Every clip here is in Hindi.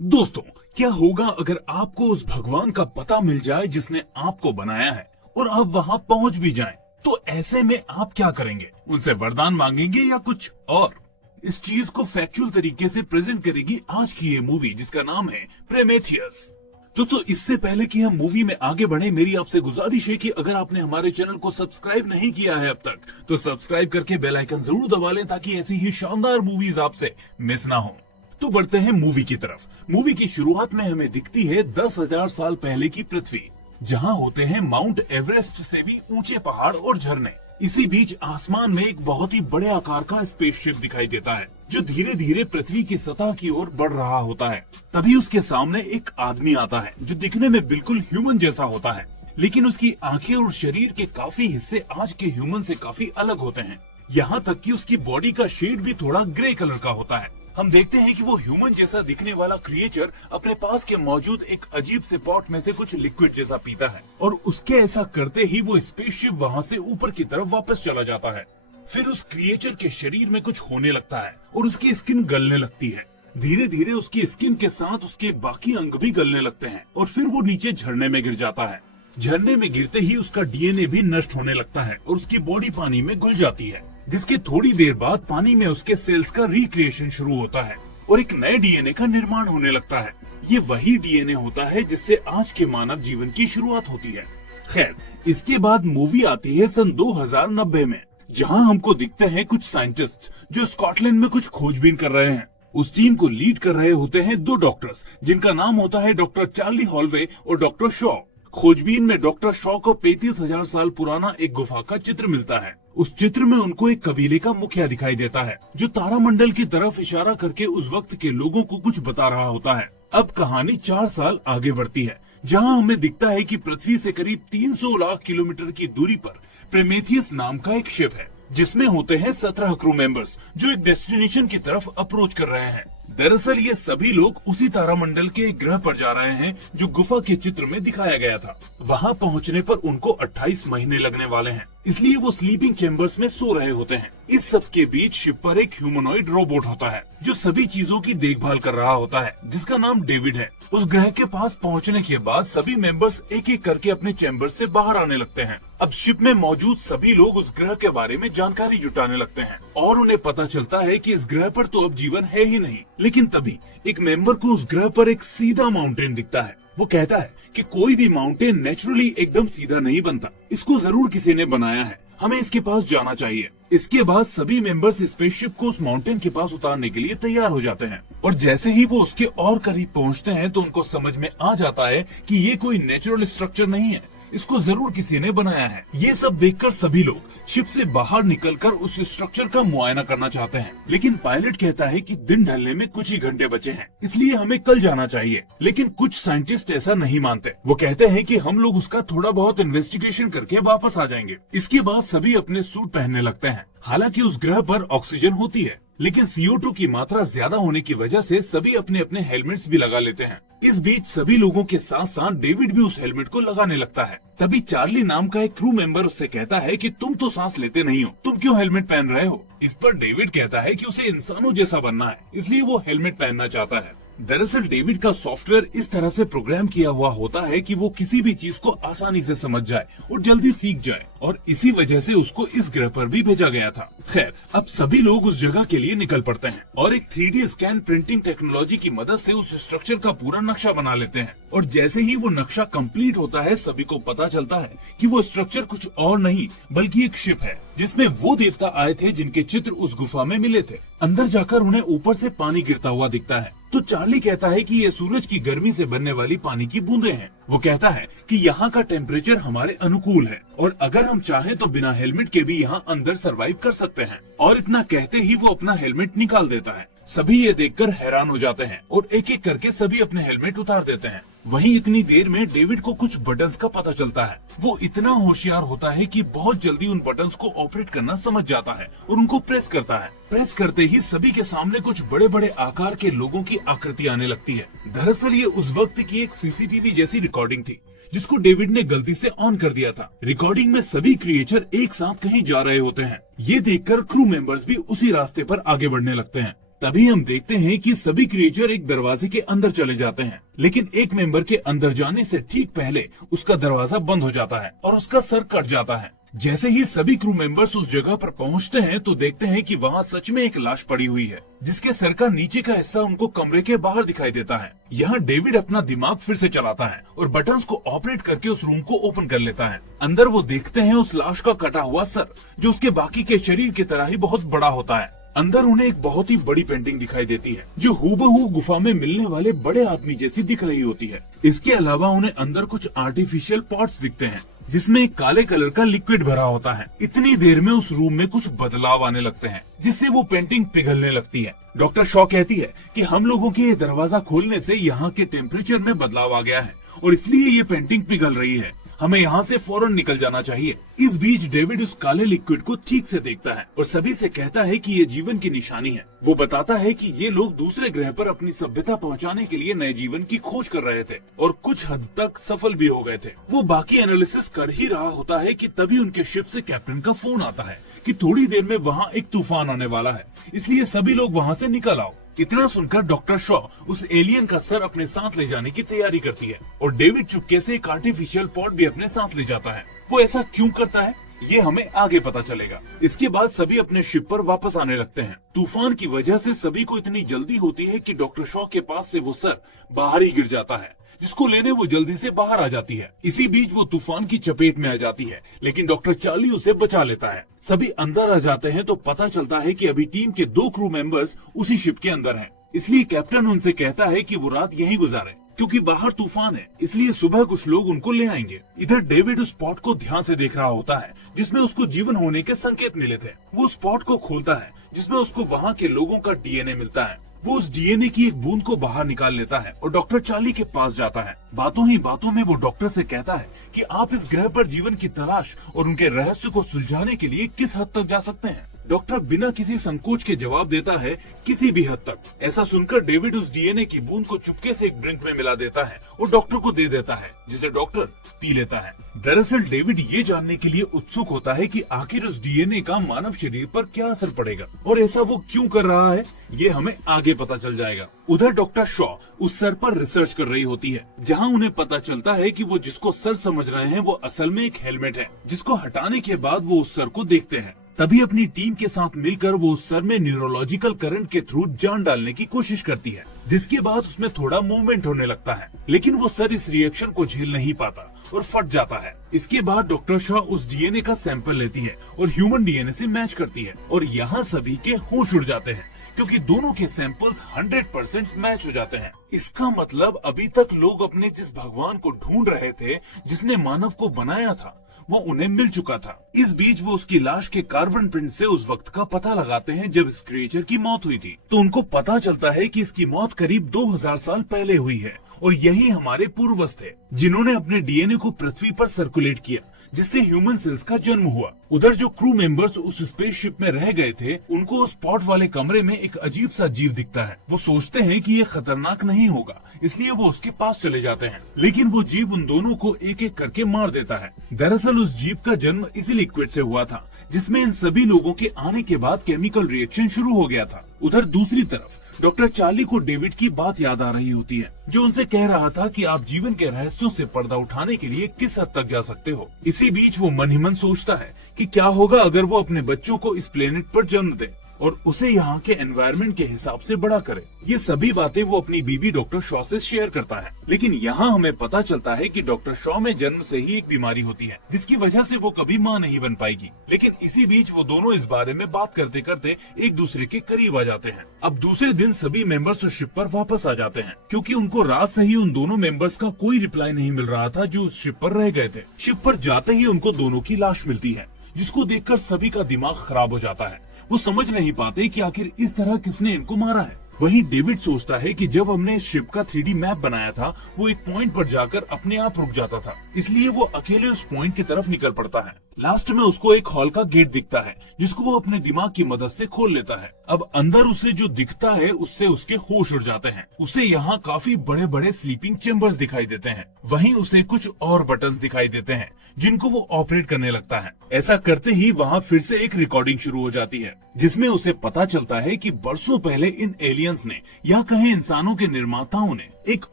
दोस्तों, क्या होगा अगर आपको उस भगवान का पता मिल जाए जिसने आपको बनाया है और आप वहां पहुंच भी जाएं, तो ऐसे में आप क्या करेंगे? उनसे वरदान मांगेंगे या कुछ और? इस चीज को फैक्चुअल तरीके से प्रेजेंट करेगी आज की ये मूवी, जिसका नाम है प्रोमेथियस। दोस्तों, इससे पहले कि हम मूवी में आगे बढ़े, मेरी आपसे गुजारिश है कि अगर आपने हमारे चैनल को सब्सक्राइब नहीं किया है अब तक, तो सब्सक्राइब करके बेल आइकन जरूर दबा लें ताकि ऐसी ही शानदार मूवीज आपसे मिस ना हो। तो बढ़ते हैं मूवी की तरफ। मूवी की शुरुआत में हमें दिखती है 10,000 साल पहले की पृथ्वी, जहां होते हैं माउंट एवरेस्ट से भी ऊंचे पहाड़ और झरने। इसी बीच आसमान में एक बहुत ही बड़े आकार का स्पेसशिप दिखाई देता है, जो धीरे धीरे पृथ्वी की सतह की ओर बढ़ रहा होता है। तभी उसके सामने एक आदमी आता है, जो दिखने में बिल्कुल ह्यूमन जैसा होता है, लेकिन उसकी आंखें और शरीर के काफी हिस्से आज के ह्यूमन से काफी अलग होते हैं। यहाँ तक कि उसकी बॉडी का शेड भी थोड़ा ग्रे कलर का होता है। हम देखते हैं कि वो ह्यूमन जैसा दिखने वाला क्रिएचर अपने पास के मौजूद एक अजीब से पॉट में से कुछ लिक्विड जैसा पीता है, और उसके ऐसा करते ही वो स्पेसशिप वहाँ से ऊपर की तरफ वापस चला जाता है। फिर उस क्रिएचर के शरीर में कुछ होने लगता है और उसकी स्किन गलने लगती है। धीरे धीरे उसकी स्किन के साथ उसके बाकी अंग भी गलने लगते हैं और फिर वो नीचे झरने में गिर जाता है। झरने में गिरते ही उसका डीएनए भी नष्ट होने लगता है और उसकी बॉडी पानी में घुल जाती है, जिसके थोड़ी देर बाद पानी में उसके सेल्स का रिक्रिएशन शुरू होता है और एक नए डीएनए का निर्माण होने लगता है। ये वही डीएनए होता है जिससे आज के मानव जीवन की शुरुआत होती है। खैर, इसके बाद मूवी आती है सन 2090 में, जहां हमको दिखते हैं कुछ साइंटिस्ट जो स्कॉटलैंड में कुछ खोजबीन कर रहे हैं। उस टीम को लीड कर रहे होते हैं दो डॉक्टर्स, जिनका नाम होता है डॉक्टर चार्ली हॉलवे और डॉक्टर शॉ। खोजबीन में डॉक्टर शॉ को 35,000 साल पुराना एक गुफा का चित्र मिलता है। उस चित्र में उनको एक कबीले का मुखिया दिखाई देता है, जो तारामंडल की तरफ इशारा करके उस वक्त के लोगों को कुछ बता रहा होता है। अब कहानी 4 साल आगे बढ़ती है, जहां हमें दिखता है कि पृथ्वी से करीब 300 लाख किलोमीटर की दूरी पर प्रोमेथियस नाम का एक शिप है, जिसमें होते हैं 17 क्रू मेंबर्स, जो एक डेस्टिनेशन की तरफ अप्रोच कर रहे हैं। दरअसल ये सभी लोग उसी तारामंडल के एक ग्रह पर जा रहे हैं जो गुफा के चित्र में दिखाया गया था। वहां पहुंचने पर उनको 28 महीने लगने वाले हैं, इसलिए वो स्लीपिंग चेम्बर्स में सो रहे होते हैं। इस सब के बीच शिप पर एक ह्यूमनॉइड रोबोट होता है, जो सभी चीजों की देखभाल कर रहा होता है, जिसका नाम डेविड है। उस ग्रह के पास पहुंचने के बाद सभी मेंबर्स एक एक करके अपने चेम्बर से बाहर आने लगते हैं। अब शिप में मौजूद सभी लोग उस ग्रह के बारे में जानकारी जुटाने लगते हैं और उन्हें पता चलता है कि इस ग्रह पर तो अब जीवन है ही नहीं। लेकिन तभी एक मेंबर को उस ग्रह पर एक सीधा माउंटेन दिखता है। वो कहता है कि कोई भी माउंटेन नेचुरली एकदम सीधा नहीं बनता, इसको जरूर किसी ने बनाया है, हमें इसके पास जाना चाहिए। इसके बाद सभी मेंबर्स स्पेसशिप को उस माउंटेन के पास उतारने के लिए तैयार हो जाते हैं, और जैसे ही वो उसके और करीब पहुंचते हैं तो उनको समझ में आ जाता है कि ये कोई नेचुरल स्ट्रक्चर नहीं है, इसको जरूर किसी ने बनाया है। ये सब देखकर सभी लोग शिप से बाहर निकलकर उस स्ट्रक्चर का मुआयना करना चाहते हैं, लेकिन पायलट कहता है कि दिन ढलने में कुछ ही घंटे बचे हैं, इसलिए हमें कल जाना चाहिए। लेकिन कुछ साइंटिस्ट ऐसा नहीं मानते। वो कहते हैं कि हम लोग उसका थोड़ा बहुत इन्वेस्टिगेशन करके वापस आ जाएंगे। इसके बाद सभी अपने सूट पहनने लगते हैं। हालांकि उस ग्रह पर ऑक्सीजन होती है, लेकिन CO2 की मात्रा ज्यादा होने की वजह से सभी अपने अपने हेलमेट्स भी लगा लेते हैं। इस बीच सभी लोगों के साथ साथ डेविड भी उस हेलमेट को लगाने लगता है। तभी चार्ली नाम का एक क्रू मेंबर उससे कहता है कि तुम तो सांस लेते नहीं हो, तुम क्यों हेलमेट पहन रहे हो? इस पर डेविड कहता है कि उसे इंसानों जैसा बनना है, इसलिए वो हेलमेट पहनना चाहता है। दरअसल डेविड का सॉफ्टवेयर इस तरह से प्रोग्राम किया हुआ होता है कि वो किसी भी चीज को आसानी से समझ जाए और जल्दी सीख जाए, और इसी वजह से उसको इस ग्रह पर भी भेजा गया था। खैर, अब सभी लोग उस जगह के लिए निकल पड़ते हैं और एक 3D स्कैन प्रिंटिंग टेक्नोलॉजी की मदद से उस स्ट्रक्चर का पूरा नक्शा बना लेते हैं। और जैसे ही वो नक्शा कंप्लीट होता है, सभी को पता चलता है कि वो स्ट्रक्चर कुछ और नहीं बल्कि एक शिप है, जिसमें वो देवता आए थे जिनके चित्र उस गुफा में मिले थे। अंदर जाकर उन्हें ऊपर से पानी गिरता हुआ दिखता है, तो चार्ली कहता है कि ये सूरज की गर्मी से बनने वाली पानी की बूंदें हैं। वो कहता है कि यहाँ का टेम्परेचर हमारे अनुकूल है और अगर हम चाहें तो बिना हेलमेट के भी यहाँ अंदर सरवाइव कर सकते हैं। और इतना कहते ही वो अपना हेलमेट निकाल देता है। सभी ये देखकर हैरान हो जाते हैं और एक एक करके सभी अपने हेलमेट उतार देते हैं। वहीं इतनी देर में डेविड को कुछ बटन्स का पता चलता है। वो इतना होशियार होता है कि बहुत जल्दी उन बटन्स को ऑपरेट करना समझ जाता है और उनको प्रेस करता है। प्रेस करते ही सभी के सामने कुछ बड़े बड़े आकार के लोगों की आकृति आने लगती है। दरअसल ये उस वक्त की एक CCTV जैसी रिकॉर्डिंग थी, जिसको डेविड ने गलती से ऑन कर दिया था। रिकॉर्डिंग में सभी क्रिएचर एक साथ कहीं जा रहे होते हैं। ये देखकर क्रू मेंबर्स भी उसी रास्ते पर आगे बढ़ने लगते हैं। तभी हम देखते हैं कि सभी क्रिएचर एक दरवाजे के अंदर चले जाते हैं, लेकिन एक मेंबर के अंदर जाने से ठीक पहले उसका दरवाजा बंद हो जाता है और उसका सर कट जाता है। जैसे ही सभी क्रू मेंबर्स उस जगह पर पहुंचते हैं तो देखते हैं कि वहां सच में एक लाश पड़ी हुई है, जिसके सर का नीचे का हिस्सा उनको कमरे के बाहर दिखाई देता है। यहाँ डेविड अपना दिमाग फिर से चलाता है और बटन्स को ऑपरेट करके उस रूम को ओपन कर लेता है। अंदर वो देखते हैं उस लाश का कटा हुआ सर, जो उसके बाकी के शरीर की तरह ही बहुत बड़ा होता है। अंदर उन्हें एक बहुत ही बड़ी पेंटिंग दिखाई देती है, जो हूबहू गुफा में मिलने वाले बड़े आदमी जैसी दिख रही होती है। इसके अलावा उन्हें अंदर कुछ आर्टिफिशियल पॉट्स दिखते हैं, जिसमें एक काले कलर का लिक्विड भरा होता है। इतनी देर में उस रूम में कुछ बदलाव आने लगते हैं, जिससे वो पेंटिंग पिघलने लगती है। डॉक्टर शॉ कहती है कि हम लोगों के ये दरवाजा खोलने से यहाँ के टेम्परेचर में बदलाव आ गया है और इसलिए ये पेंटिंग पिघल रही है। हमें यहाँ से फौरन निकल जाना चाहिए। इस बीच डेविड उस काले लिक्विड को ठीक से देखता है और सभी से कहता है कि ये जीवन की निशानी है। वो बताता है कि ये लोग दूसरे ग्रह पर अपनी सभ्यता पहुंचाने के लिए नए जीवन की खोज कर रहे थे और कुछ हद तक सफल भी हो गए थे। वो बाकी एनालिसिस कर ही रहा होता है कि तभी उनके शिप से कैप्टन का फोन आता है कि थोड़ी देर में वहाँ एक तूफान आने वाला है, इसलिए सभी लोग वहाँ से निकल आओ। इतना सुनकर डॉक्टर शॉ उस एलियन का सर अपने साथ ले जाने की तैयारी करती है और डेविड चुपके से एक आर्टिफिशियल पॉट भी अपने साथ ले जाता है। वो ऐसा क्यों करता है ये हमें आगे पता चलेगा। इसके बाद सभी अपने शिप पर वापस आने लगते हैं। तूफान की वजह से सभी को इतनी जल्दी होती है कि डॉक्टर शॉ के पास से वो सर बाहर ही गिर जाता है, जिसको लेने वो जल्दी से बाहर आ जाती है। इसी बीच वो तूफान की चपेट में आ जाती है, लेकिन डॉक्टर चार्ली उसे बचा लेता है। सभी अंदर आ जाते हैं तो पता चलता है कि अभी टीम के 2 क्रू मेंबर्स उसी शिप के अंदर हैं। इसलिए कैप्टन उनसे कहता है कि वो रात यहीं गुजारे, क्योंकि बाहर तूफान है, इसलिए सुबह कुछ लोग उनको ले आएंगे। इधर डेविड उस पॉट को ध्यान से देख रहा होता है, जिसमें उसको जीवन होने के संकेत मिले थे। वो उस पॉट को खोलता है, जिसमें उसको वहाँ के लोगों का डीएनए मिलता है। वो उस डीएनए की एक बूंद को बाहर निकाल लेता है और डॉक्टर चार्ली के पास जाता है। बातों ही बातों में वो डॉक्टर से कहता है कि आप इस ग्रह पर जीवन की तलाश और उनके रहस्य को सुलझाने के लिए किस हद तक जा सकते हैं। डॉक्टर बिना किसी संकोच के जवाब देता है, किसी भी हद तक। ऐसा सुनकर डेविड उस डीएनए की बूंद को चुपके से एक ड्रिंक में मिला देता है और डॉक्टर को दे देता है, जिसे डॉक्टर पी लेता है। दरअसल डेविड ये जानने के लिए उत्सुक होता है कि आखिर उस डीएनए का मानव शरीर पर क्या असर पड़ेगा और ऐसा वो क्यों कर रहा है, ये हमें आगे पता चल जाएगा। उधर डॉक्टर शॉ उस सर पर रिसर्च कर रही होती है, जहाँ उन्हें पता चलता है कि वो जिसको सर समझ रहे हैं वो असल में एक हेलमेट है, जिसको हटाने के बाद वो उस सर को देखते हैं। तभी अपनी टीम के साथ मिलकर वो उस सर में न्यूरोलॉजिकल करंट के थ्रू जान डालने की कोशिश करती है, जिसके बाद उसमें थोड़ा मूवमेंट होने लगता है, लेकिन वो सर इस रिएक्शन को झेल नहीं पाता और फट जाता है। इसके बाद डॉक्टर शॉ उस डीएनए का सैंपल लेती है और ह्यूमन डीएनए से मैच करती है और यहाँ सभी के होश उड़ जाते हैं, क्योंकि दोनों के सैंपल्स 100% मैच हो जाते हैं। इसका मतलब अभी तक लोग अपने जिस भगवान को ढूंढ रहे थे, जिसने मानव को बनाया था, वो उन्हें मिल चुका था। इस बीच वो उसकी लाश के कार्बन प्रिंट से उस वक्त का पता लगाते हैं जब इस क्रिएचर की मौत हुई थी। तो उनको पता चलता है कि इसकी मौत करीब 2000 साल पहले हुई है और यही हमारे पूर्वज थे, जिन्होंने अपने डीएनए को पृथ्वी पर सर्कुलेट किया, जिससे ह्यूमन सेल्स का जन्म हुआ। उधर जो क्रू मेंबर्स उस स्पेसशिप में रह गए थे, उनको उस स्पॉट वाले कमरे में एक अजीब सा जीव दिखता है। वो सोचते हैं कि ये खतरनाक नहीं होगा, इसलिए वो उसके पास चले जाते हैं, लेकिन वो जीव उन दोनों को एक एक करके मार देता है। दरअसल उस जीव का जन्म इसी लिक्विड से हुआ था, जिसमें इन सभी लोगों के आने के बाद केमिकल रिएक्शन शुरू हो गया था। उधर दूसरी तरफ डॉक्टर चार्ली को डेविड की बात याद आ रही होती है, जो उनसे कह रहा था कि आप जीवन के रहस्यों से पर्दा उठाने के लिए किस हद तक जा सकते हो। इसी बीच वो मन ही मन सोचता है कि क्या होगा अगर वो अपने बच्चों को इस प्लेनेट पर जन्म दे और उसे यहाँ के एनवायरनमेंट के हिसाब से बड़ा करे। ये सभी बातें वो अपनी बीबी डॉक्टर शॉ से शेयर करता है, लेकिन यहाँ हमें पता चलता है कि डॉक्टर शॉ में जन्म से ही एक बीमारी होती है, जिसकी वजह से वो कभी माँ नहीं बन पाएगी। लेकिन इसी बीच वो दोनों इस बारे में बात करते करते एक दूसरे के करीब आ जाते हैं। अब दूसरे दिन सभी मेंबर्स उस शिप पर वापस आ जाते हैं, क्योंकि उनको रात से ही उन दोनों मेंबर्स का कोई रिप्लाई नहीं मिल रहा था जो उस शिप पर रह गए थे। शिप पर जाते ही उनको दोनों की लाश मिलती है, जिसको देखकर सभी का दिमाग खराब हो जाता है। वो समझ नहीं पाते कि आखिर इस तरह किसने इनको मारा है। वहीं डेविड सोचता है कि जब हमने इस शिप का 3D मैप बनाया था, वो एक पॉइंट पर जाकर अपने आप रुक जाता था, इसलिए वो अकेले उस पॉइंट की तरफ निकल पड़ता है। लास्ट में उसको एक हॉल का गेट दिखता है जिसको वो अपने दिमाग की मदद से खोल लेता है। अब अंदर उसे जो दिखता है उससे उसके होश उड़ जाते हैं। उसे यहाँ काफी बड़े बड़े स्लीपिंग चेम्बर्स दिखाई देते हैं। वहीं उसे कुछ और बटन्स दिखाई देते हैं जिनको वो ऑपरेट करने लगता है। ऐसा करते ही वहाँ फिर से एक रिकॉर्डिंग शुरू हो जाती है जिसमें उसे पता चलता है कि बरसों पहले इन एलियंस ने या कहें इंसानों के निर्माताओं ने एक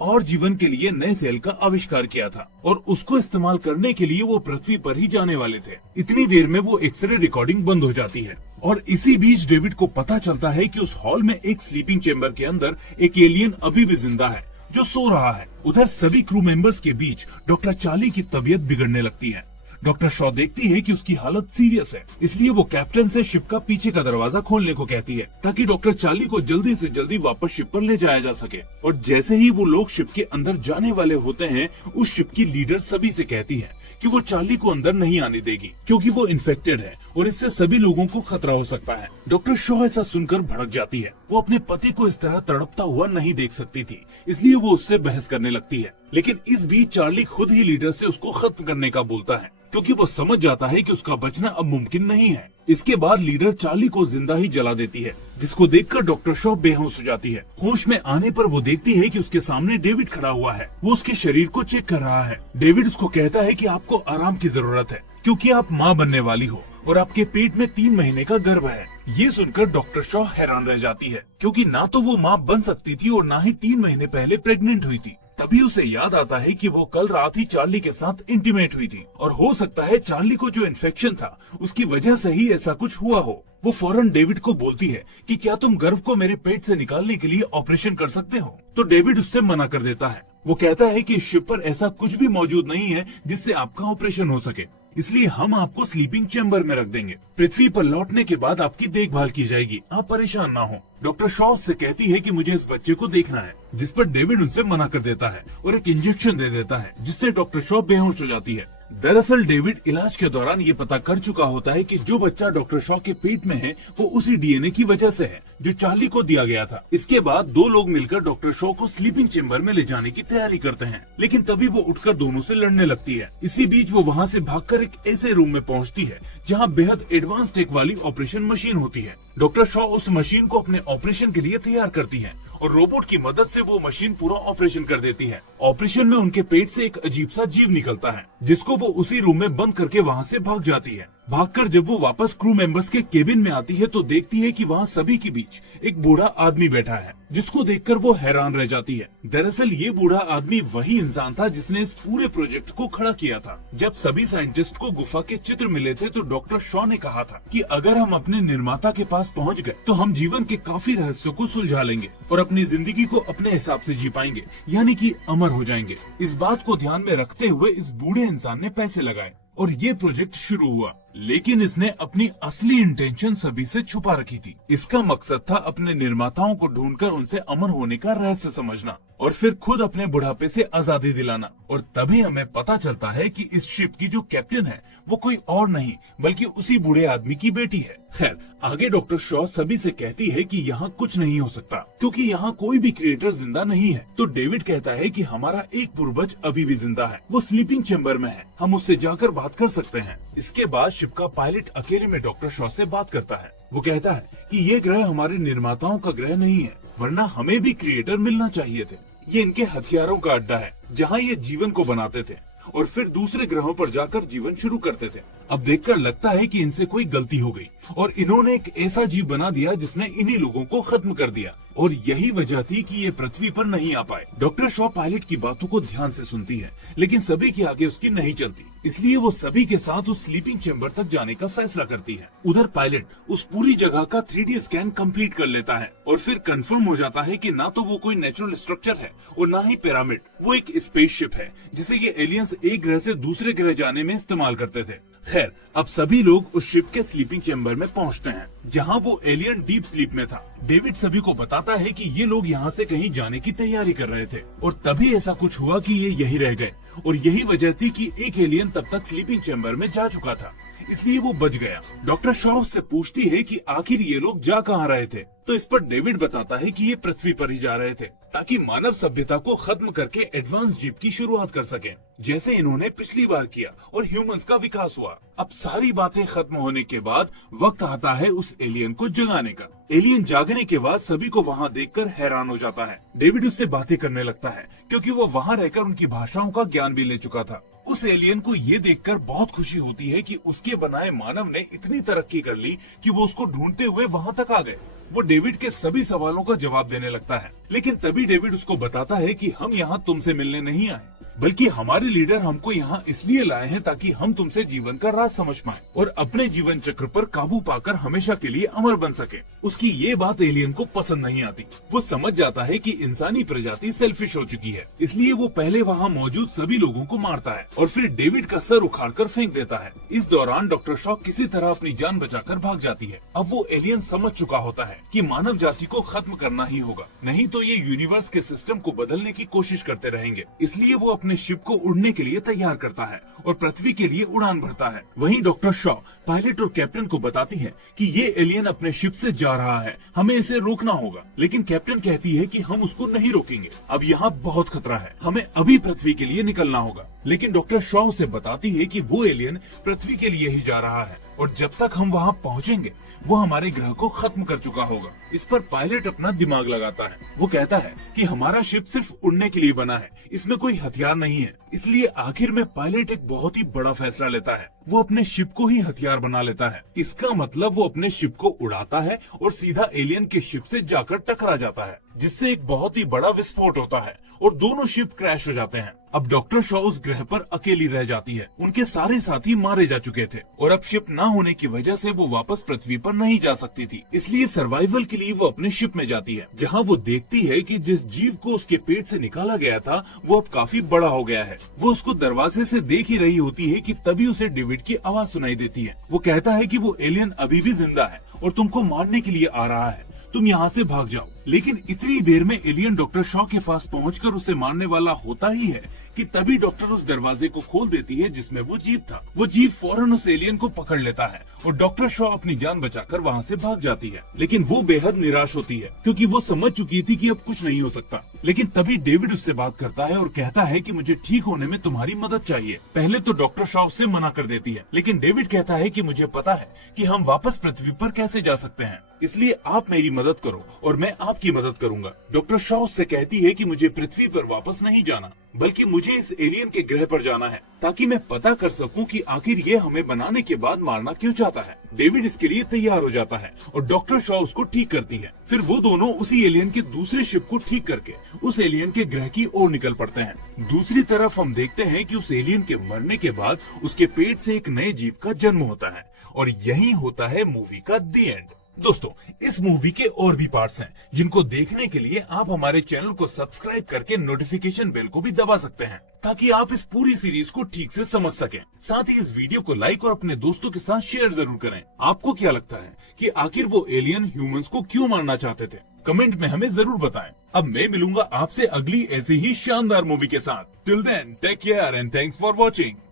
और जीवन के लिए नए सेल का आविष्कार किया था और उसको इस्तेमाल करने के लिए वो पृथ्वी पर ही जाने वाले थे। इतनी देर में वो एक्सरे रिकॉर्डिंग बंद हो जाती है और इसी बीच डेविड को पता चलता है कि उस हॉल में एक स्लीपिंग चेम्बर के अंदर एक एलियन अभी भी जिंदा है जो सो रहा है। उधर सभी क्रू मेंबर्स के बीच डॉक्टर चार्ली की तबीयत बिगड़ने लगती है। डॉक्टर शॉ देखती है कि उसकी हालत सीरियस है, इसलिए वो कैप्टन से शिप का पीछे का दरवाजा खोलने को कहती है ताकि डॉक्टर चार्ली को जल्दी से जल्दी वापस शिप पर ले जाया जा सके। और जैसे ही वो लोग शिप के अंदर जाने वाले होते हैं, उस शिप की लीडर सभी से कहती है कि वो चार्ली को अंदर नहीं आने देगी क्योंकि वो इन्फेक्टेड है और इससे सभी लोगों को खतरा हो सकता है। डॉक्टर शॉ ऐसा सुनकर भड़क जाती है। वो अपने पति को इस तरह तड़पता हुआ नहीं देख सकती थी, इसलिए वो उससे बहस करने लगती है। लेकिन इस बीच चार्ली खुद ही लीडर से उसको खत्म करने का बोलता है क्योंकि वो समझ जाता है कि उसका बचना अब मुमकिन नहीं है। इसके बाद लीडर चार्ली को जिंदा ही जला देती है, जिसको देखकर डॉक्टर शॉ बेहोश हो जाती है। होश में आने पर वो देखती है कि उसके सामने डेविड खड़ा हुआ है। वो उसके शरीर को चेक कर रहा है। डेविड उसको कहता है कि आपको आराम की जरूरत है क्योंकि आप माँ बनने वाली हो और आपके पेट में 3 महीने का गर्भ है। ये सुनकर डॉक्टर शॉ हैरान रह जाती है क्योंकि ना तो वो माँ बन सकती थी और ना ही 3 महीने पहले प्रेग्नेंट हुई थी। तभी उसे याद आता है कि वो कल रात ही चार्ली के साथ इंटीमेट हुई थी और हो सकता है चार्ली को जो इन्फेक्शन था उसकी वजह से ही ऐसा कुछ हुआ हो। वो फौरन डेविड को बोलती है कि क्या तुम गर्भ को मेरे पेट से निकालने के लिए ऑपरेशन कर सकते हो, तो डेविड उससे मना कर देता है। वो कहता है कि शिप पर ऐसा कुछ भी मौजूद नहीं है जिससे आपका ऑपरेशन हो सके, इसलिए हम आपको स्लीपिंग चैम्बर में रख देंगे। पृथ्वी पर लौटने के बाद आपकी देखभाल की जाएगी, आप परेशान ना हो। डॉक्टर शॉ से कहती है कि मुझे इस बच्चे को देखना है, जिस पर डेविड उनसे मना कर देता है और एक इंजेक्शन दे देता है जिससे डॉक्टर शॉ बेहोश हो जाती है। दरअसल डेविड इलाज के दौरान ये पता कर चुका होता है कि जो बच्चा डॉक्टर शॉ के पेट में है वो उसी डीएनए की वजह से है जो चार्ली को दिया गया था। इसके बाद 2 लोग मिलकर डॉक्टर शॉ को स्लीपिंग चेम्बर में ले जाने की तैयारी करते हैं, लेकिन तभी वो उठकर दोनों से लड़ने लगती है। इसी बीच वो वहाँ से भागकर एक ऐसे रूम में पहुँचती है जहाँ बेहद एडवांस टेक वाली ऑपरेशन मशीन होती है। डॉक्टर शॉ उस मशीन को अपने ऑपरेशन के लिए तैयार करती है और रोबोट की मदद से वो मशीन पूरा ऑपरेशन कर देती है। ऑपरेशन में उनके पेट से एक अजीब सा जीव निकलता है जिसको वो उसी रूम में बंद करके वहाँ से भाग जाती है। भागकर जब वो वापस क्रू मेंबर्स के केबिन में आती है तो देखती है कि वहाँ सभी के बीच एक बूढ़ा आदमी बैठा है, जिसको देखकर वो हैरान रह जाती है। दरअसल ये बूढ़ा आदमी वही इंसान था जिसने इस पूरे प्रोजेक्ट को खड़ा किया था। जब सभी साइंटिस्ट को गुफा के चित्र मिले थे तो डॉक्टर शॉ ने कहा था कि अगर हम अपने निर्माता के पास पहुँच गए तो हम जीवन के काफी रहस्यों को सुलझा लेंगे और अपनी जिंदगी को अपने हिसाब से जी पाएंगे, यानी कि अमर हो जाएंगे। इस बात को ध्यान में रखते हुए इस बूढ़े इंसान ने पैसे लगाए और ये प्रोजेक्ट शुरू हुआ, लेकिन इसने अपनी असली इंटेंशन सभी से छुपा रखी थी। इसका मकसद था अपने निर्माताओं को ढूंढकर उनसे अमर होने का रहस्य समझना और फिर खुद अपने बुढ़ापे से आजादी दिलाना। और तभी हमें पता चलता है कि इस शिप की जो कैप्टन है वो कोई और नहीं बल्कि उसी बूढ़े आदमी की बेटी है। खैर, आगे डॉक्टर शॉ सभी से कहती है कि यहाँ कुछ नहीं हो सकता क्योंकि यहाँ कोई भी क्रिएटर जिंदा नहीं है। तो डेविड कहता है कि हमारा एक पूर्वज अभी भी जिंदा है, वो स्लीपिंग चैम्बर में है, हम उससे जाकर बात कर सकते हैं। इसके बाद शिप का पायलट अकेले में डॉक्टर शॉ से बात करता है। वो कहता है कि ये ग्रह हमारे निर्माताओं का ग्रह नहीं है, वरना हमें भी क्रिएटर मिलना चाहिए थे। ये इनके हथियारों का अड्डा है जहाँ ये जीवन को बनाते थे और फिर दूसरे ग्रहों पर जाकर जीवन शुरू करते थे। अब देखकर लगता है कि इनसे कोई गलती हो गई और इन्होंने एक ऐसा जीव बना दिया जिसने इन्हीं लोगों को खत्म कर दिया और यही वजह थी कि ये पृथ्वी पर नहीं आ पाए। डॉक्टर शॉ पायलट की बातों को ध्यान से सुनती है, लेकिन सभी के आगे उसकी नहीं चलती, इसलिए वो सभी के साथ उस स्लीपिंग चैम्बर तक जाने का फैसला करती है। उधर पायलट उस पूरी जगह का 3D स्कैन कंप्लीट कर लेता है और फिर कंफर्म हो जाता है कि ना तो वो कोई नेचुरल स्ट्रक्चर है और ना ही पिरामिड, वो एक स्पेसशिप है जिसे ये एलियंस एक ग्रह से दूसरे ग्रह जाने में इस्तेमाल करते थे। खैर, अब सभी लोग उस शिप के स्लीपिंग चैम्बर में पहुंचते हैं जहां वो एलियन डीप स्लीप में था। डेविड सभी को बताता है कि ये लोग यहाँ से कहीं जाने की तैयारी कर रहे थे और तभी ऐसा कुछ हुआ कि ये यही रह गए और यही वजह थी कि एक एलियन तब तक स्लीपिंग चैम्बर में जा चुका था, इसलिए वो बच गया। डॉक्टर शॉ से पूछती है कि आखिर ये लोग जा कहाँ रहे थे, तो इस पर डेविड बताता है कि ये पृथ्वी पर ही जा रहे थे ताकि मानव सभ्यता को खत्म करके एडवांस जीव की शुरुआत कर सकें, जैसे इन्होंने पिछली बार किया और ह्यूमंस का विकास हुआ। अब सारी बातें खत्म होने के बाद वक्त आता है उस एलियन को जगाने का। एलियन जागने के बाद सभी को वहाँ देखकर हैरान हो जाता है। डेविड उससे बातें करने लगता है क्योंकि वो वहाँ रहकर उनकी भाषाओं का ज्ञान भी ले चुका था। उस एलियन को ये देखकर बहुत खुशी होती है कि उसके बनाए मानव ने इतनी तरक्की कर ली कि वो उसको ढूंढते हुए वहाँ तक आ गए। वो डेविड के सभी सवालों का जवाब देने लगता है, लेकिन तभी डेविड उसको बताता है कि हम यहाँ तुमसे मिलने नहीं आए, बल्कि हमारे लीडर हमको यहाँ इसलिए लाए हैं ताकि हम तुमसे जीवन का राज समझ पाएं और अपने जीवन चक्र पर काबू पाकर हमेशा के लिए अमर बन सके। उसकी ये बात एलियन को पसंद नहीं आती। वो समझ जाता है कि इंसानी प्रजाति सेल्फिश हो चुकी है, इसलिए वो पहले वहाँ मौजूद सभी लोगों को मारता है और फिर डेविड का सर उखाड़कर फेंक देता है। इस दौरान डॉक्टर शॉ किसी तरह अपनी जान बचाकर भाग जाती है। अब वो एलियन समझ चुका होता है कि मानव जाति को खत्म करना ही होगा, नहीं तो ये यूनिवर्स के सिस्टम को बदलने की कोशिश करते रहेंगे। इसलिए वो अपने शिप को उड़ने के लिए तैयार करता है और पृथ्वी के लिए उड़ान भरता है। वहीं डॉक्टर शॉ पायलट और कैप्टन को बताती है कि ये एलियन अपने शिप से जा रहा है, हमें इसे रोकना होगा। लेकिन कैप्टन कहती है कि हम उसको नहीं रोकेंगे, अब यहाँ बहुत खतरा है, हमें अभी पृथ्वी के लिए निकलना होगा। लेकिन डॉक्टर शॉ उसे बताती है कि वो एलियन पृथ्वी के लिए ही जा रहा है और जब तक हम वहाँ पहुँचेंगे वो हमारे ग्रह को खत्म कर चुका होगा। इस पर पायलट अपना दिमाग लगाता है। वो कहता है कि हमारा शिप सिर्फ उड़ने के लिए बना है, इसमें कोई हथियार नहीं है। इसलिए आखिर में पायलट एक बहुत ही बड़ा फैसला लेता है, वो अपने शिप को ही हथियार बना लेता है। इसका मतलब वो अपने शिप को उड़ाता है और सीधा एलियन के शिप से जाकर टकरा जाता है, जिससे एक बहुत ही बड़ा विस्फोट होता है और दोनों शिप क्रैश हो जाते हैं। अब डॉक्टर शॉ उस ग्रह पर अकेली रह जाती है। उनके सारे साथी मारे जा चुके थे और अब शिप ना होने की वजह से वो वापस पृथ्वी पर नहीं जा सकती थी। इसलिए सर्वाइवल के लिए वो अपने शिप में जाती है, जहाँ वो देखती है कि जिस जीव को उसके पेट से निकाला गया था वो अब काफी बड़ा हो गया है। वो उसको दरवाजे से देख ही रही होती है कि तभी उसे डेविड की आवाज सुनाई देती है। वो कहता है कि वो एलियन अभी भी जिंदा है और तुमको मारने के लिए आ रहा है, तुम यहाँ से भाग जाओ। लेकिन इतनी देर में एलियन डॉक्टर शॉ के पास पहुंचकर उसे मारने वाला होता ही है कि तभी डॉक्टर उस दरवाजे को खोल देती है जिसमें वो जीव था। वो जीव फौरन उस एलियन को पकड़ लेता है और डॉक्टर शॉ अपनी जान बचाकर वहाँ से भाग जाती है। लेकिन वो बेहद निराश होती है क्योंकि वो समझ चुकी थी कि अब कुछ नहीं हो सकता। लेकिन तभी डेविड उससे बात करता है और कहता है कि मुझे ठीक होने में तुम्हारी मदद चाहिए। पहले तो डॉक्टर शॉ उससे मना कर देती है, लेकिन डेविड कहता है कि मुझे पता है कि हम वापस पृथ्वी पर कैसे जा सकते हैं, इसलिए आप मेरी मदद करो और मैं आपकी मदद करूंगा। डॉक्टर शॉ उससे कहती है कि मुझे पृथ्वी पर वापस नहीं जाना, बल्कि मुझे इस एलियन के ग्रह पर जाना है ताकि मैं पता कर सकूं कि आखिर ये हमें बनाने के बाद मारना क्यों चाहता है। डेविड इसके लिए तैयार हो जाता है और डॉक्टर शॉ उसको ठीक करती है। फिर वो दोनों उसी एलियन के दूसरे शिप को ठीक करके उस एलियन के ग्रह की ओर निकल पड़ते हैं। दूसरी तरफ हम देखते हैं कि उस एलियन के मरने के बाद उसके पेट से एक नए जीव का जन्म होता है और यही होता है मूवी का द एंड। दोस्तों, इस मूवी के और भी पार्ट्स हैं जिनको देखने के लिए आप हमारे चैनल को सब्सक्राइब करके नोटिफिकेशन बेल को भी दबा सकते हैं ताकि आप इस पूरी सीरीज को ठीक से समझ सकें। साथ ही इस वीडियो को लाइक और अपने दोस्तों के साथ शेयर जरूर करें। आपको क्या लगता है कि आखिर वो एलियन ह्यूमंस को क्यों मारना चाहते थे? कमेंट में हमें जरूर बताएं। अब मैं मिलूंगा आपसे अगली ऐसी ही शानदार मूवी के साथ। Till then take care and thanks for watching.